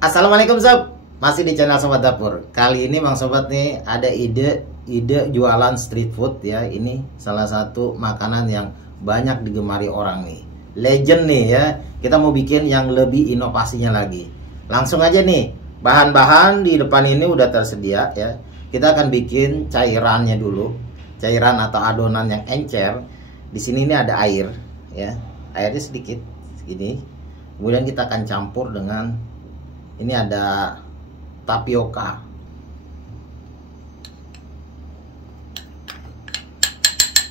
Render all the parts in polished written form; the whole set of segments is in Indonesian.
Assalamualaikum sob, masih di channel Sobat Dapur. Kali ini Bang Sobat nih ada ide jualan street food ya. Ini salah satu makanan yang banyak digemari orang nih. Legend nih ya. Kita mau bikin yang lebih inovasinya lagi. Langsung aja nih. Bahan-bahan di depan ini udah tersedia ya. Kita akan bikin cairannya dulu. Cairan atau adonan yang encer. Di sini ini ada air ya. Airnya sedikit segini. Kemudian kita akan campur dengan ini ada tapioka.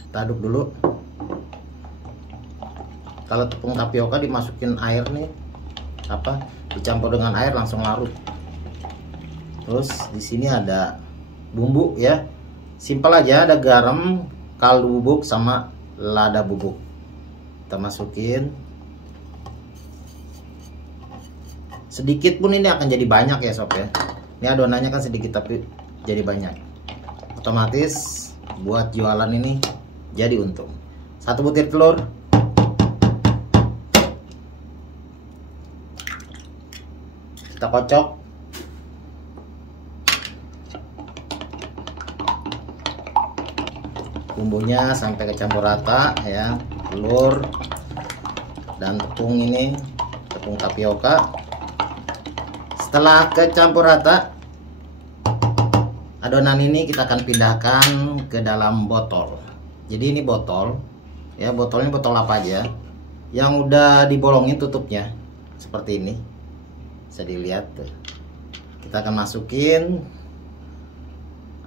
Kita aduk dulu. Kalau tepung tapioka dimasukin air nih, dicampur dengan air langsung larut. Terus di sini ada bumbu ya. Simpel aja, ada garam, kaldu bubuk sama lada bubuk. Kita masukin. Sedikit pun ini akan jadi banyak ya sob ya. Ini adonannya kan sedikit tapi jadi banyak. Otomatis buat jualan ini jadi untung. 1 butir telur. Kita kocok. Bumbunya sampai kecampur rata ya. Telur dan tepung ini, tepung tapioka. Setelah kecampur rata, adonan ini kita akan pindahkan ke dalam botol. Jadi ini botol, ya botolnya botol apa aja, yang udah dibolongin tutupnya seperti ini, bisa dilihat tuh. Kita akan masukin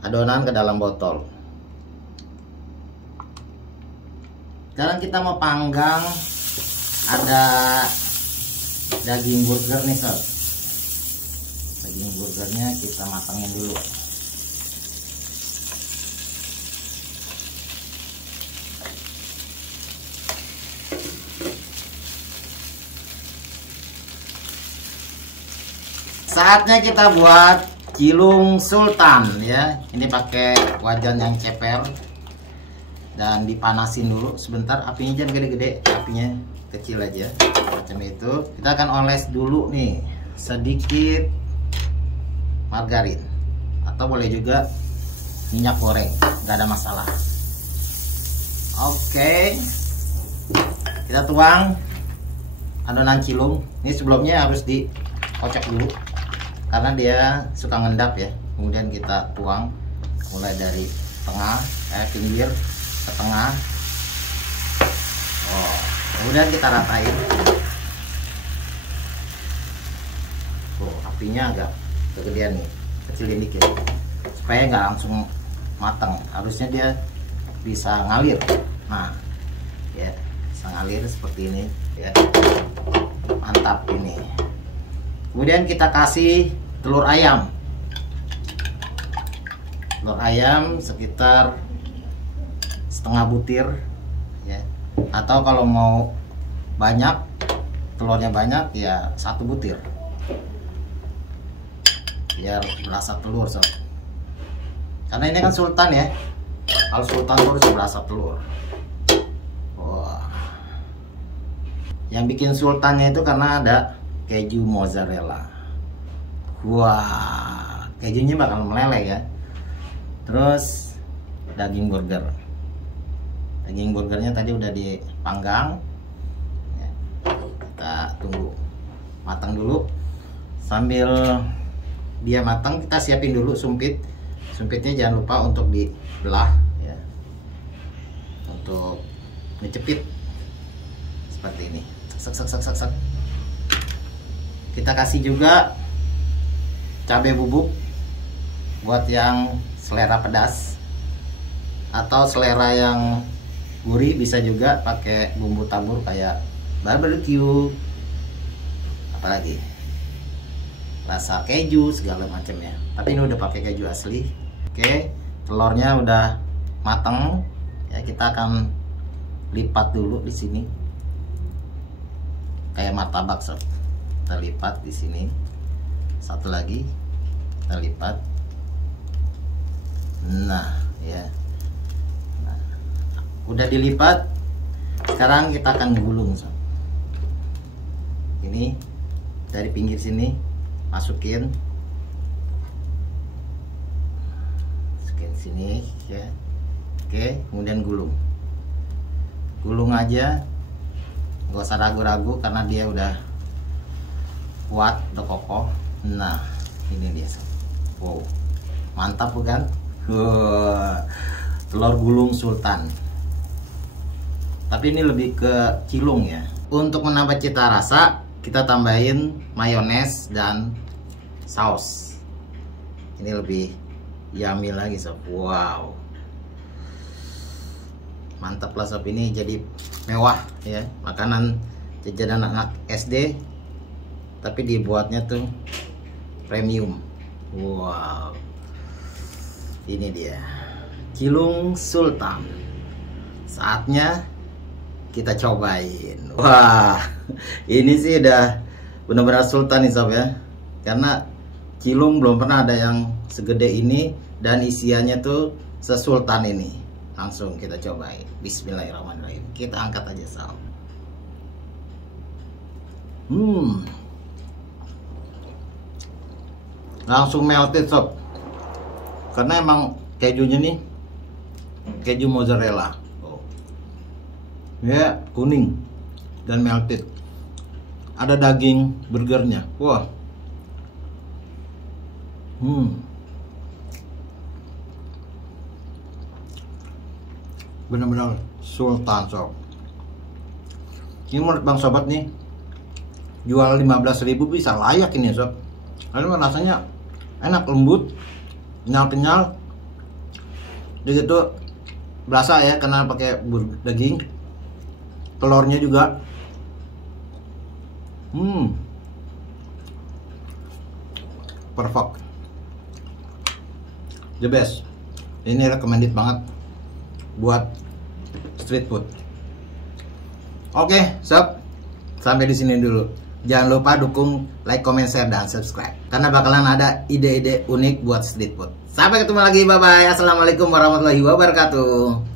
adonan ke dalam botol. Sekarang kita mau panggang, ada daging burger nih sob. Daging burgernya kita matangin dulu. Saatnya kita buat cilung sultan ya. Ini pakai wajan yang ceper dan dipanasin dulu sebentar. Apinya jangan gede-gede, apinya kecil aja macam itu. Kita akan oles dulu nih sedikit margarin atau boleh juga minyak goreng, nggak ada masalah. Oke, kita tuang adonan cilung. Ini sebelumnya harus dikocok dulu karena dia suka ngendap ya. Kemudian kita tuang mulai dari pinggir ke tengah. Kemudian kita ratain. Apinya agak kegedean nih, kecilin dikit supaya nggak langsung matang. Harusnya dia bisa ngalir. Nah ya, bisa ngalir seperti ini ya. Mantap ini. Kemudian kita kasih telur ayam. Telur ayam sekitar setengah butir ya. Atau kalau mau banyak, telurnya banyak ya 1 butir. Biar berasa telur sob. Karena ini kan sultan ya. Kalau sultan harus berasa telur. Wah. Yang bikin sultannya itu karena ada keju mozzarella. Wah, kejunya bakal meleleh ya. Terus daging burger. Daging burgernya tadi udah dipanggang. Ya, kita tunggu matang dulu. Sambil dia matang kita siapin dulu sumpitnya, jangan lupa untuk dibelah ya, untuk menjepit seperti ini. Sak. Kita kasih juga cabai bubuk buat yang selera pedas atau selera yang gurih, bisa juga pakai bumbu tabur kayak barbecue, apalagi rasa keju segala macam ya. Tapi ini udah pakai keju asli. Oke, telurnya udah mateng ya. Kita akan lipat dulu di sini kayak martabak sob. Kita lipat di sini. Satu lagi kita lipat. Nah ya. Nah, udah dilipat. Sekarang kita akan gulung sob. Ini dari pinggir sini masukin sini ya. Oke, kemudian gulung aja, nggak usah ragu-ragu karena dia udah kuat, udah kokoh. Nah, ini dia. Wow, mantap bukan? Telur gulung sultan. Tapi ini lebih ke cilung ya. Untuk menambah cita rasa, kita tambahin mayones dan saus. Ini lebih yummy lagi sob. Wow, mantap lah sob, ini jadi mewah ya, makanan jajanan anak SD tapi dibuatnya tuh premium. Wow, ini dia cilung sultan, saatnya kita cobain. Wah, ini sih udah benar-benar sultan nih sob ya, karena cilung belum pernah ada yang segede ini dan isiannya tuh sesultan ini. Langsung kita cobain. Bismillahirrahmanirrahim. Kita angkat aja sob. Langsung melted sob, karena emang kejunya nih keju mozzarella. Ya, kuning dan melted. Ada daging burgernya. Wah. Benar-benar sultan sob. Ini menurut Bang Sobat nih, jual 15.000 bisa layak ini sob. Karena rasanya enak, lembut, kenyal-kenyal. Jadi itu berasa ya karena pakai daging. Telurnya juga. Perfect. The best. Ini recommended banget buat street food. Oke, sob. Sampai di sini dulu. Jangan lupa dukung, like, comment, share, dan subscribe. Karena bakalan ada ide-ide unik buat street food. Sampai ketemu lagi. Bye-bye. Assalamualaikum warahmatullahi wabarakatuh.